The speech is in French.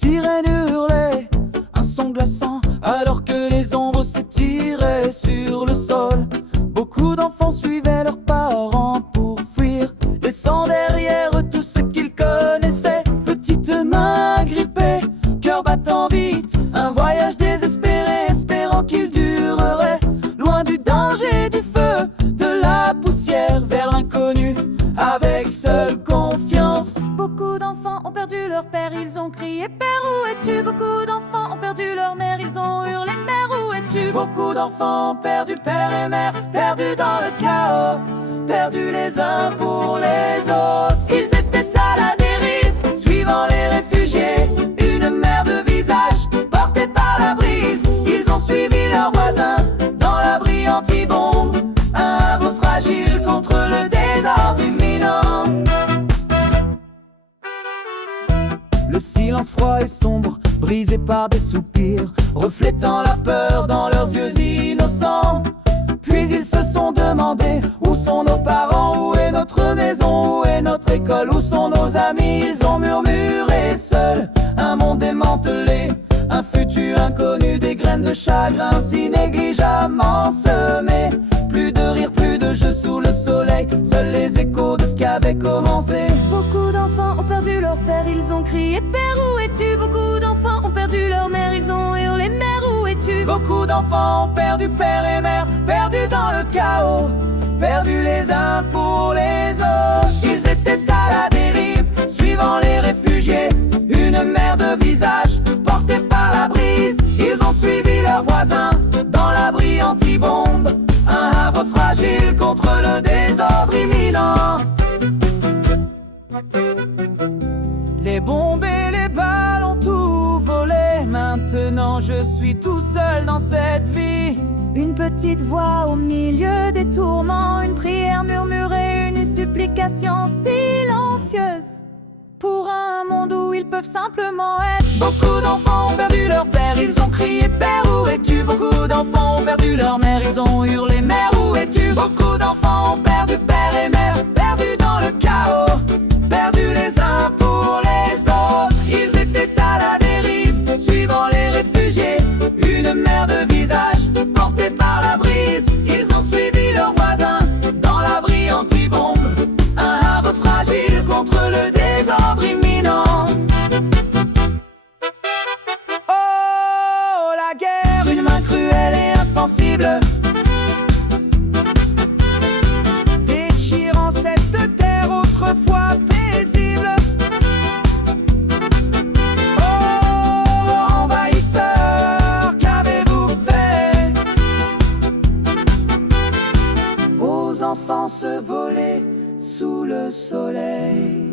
sirènes hurlaient, un son glaçant, alors que les ombres s'étiraient sur le sol. Beaucoup d'enfants suivaient leurs parents pour fuir, laissant derrière eux tout ce qu'ils connaissaient. Petites mains agrippées, cœur battant vite, un voyage désespéré, espérant qu'il durerait. Loin du danger, du feu, de la poussière, vers l'inconnu, avec seule confiance. Beaucoup d'enfants ont perdu leur père, ils ont crié « Père, où es-tu » Beaucoup d'enfants ont perdu leur mère, ils ont hurlé « Mère, où es-tu » Beaucoup d'enfants ont perdu père et mère, perdus dans le chaos, perdus les uns pour les autres. Ils étaient à la dérive, suivant les réfugiés, une mer de visages portés par la brise. Ils ont suivi leurs voisins dans l'abri anti-bombe, un havre fragile contre le désordre imminent. Le silence froid et sombre, brisé par des soupirs, reflétant la peur dans leurs yeux innocents. Puis ils se sont demandé, où sont nos parents, où est notre maison, où est notre école, où sont nos amis. Ils ont murmuré seuls, un monde démantelé, un futur inconnu, des graines de chagrin si négligemment semées. Plus de rire, plus de jeux sous le soleil, seuls les échos de ce qu'avait commencé. Beaucoup d'enfants ont perdu leur père, ils ont crié « Père, où es-tu » Beaucoup d'enfants ont perdu leur mère, ils ont hurlé « Mère, où es-tu » Beaucoup d'enfants ont perdu père et mère, perdus dans le chaos, perdus les uns pour les autres. Ils étaient à la dérive, suivant les réfugiés, une mer de visages portés par la brise. Ils ont suivi leurs voisins dans l'abri anti-bombe, un havre fragile contre le désordre imminent. Les bombes et les balles ont tout volé, maintenant je suis tout seul dans cette vie. Une petite voix au milieu des tourments, une prière murmurée, une supplication silencieuse, pour un monde où ils peuvent simplement être. Beaucoup d'enfants ont perdu leur père, ils ont crié « Père, où es-tu » Beaucoup d'enfants ont perdu leur mère, ils ont hurlé « Mère, où es-tu » Beaucoup d'enfants ont perdu père et mère, perdus dans le chaos, perdus les uns pour les autres. Ils étaient à la dérive, suivant les réfugiés, une mer de visages portés par la brise. Ils ont suivi leurs voisins dans l'abri anti-bombe, un havre fragile contre le désordre imminent. Oh, la guerre, une main cruelle et insensible, déchirant cette terre autrefois paisible. Oh, envahisseurs, qu'avez-vous fait aux enfants se voler sous le soleil?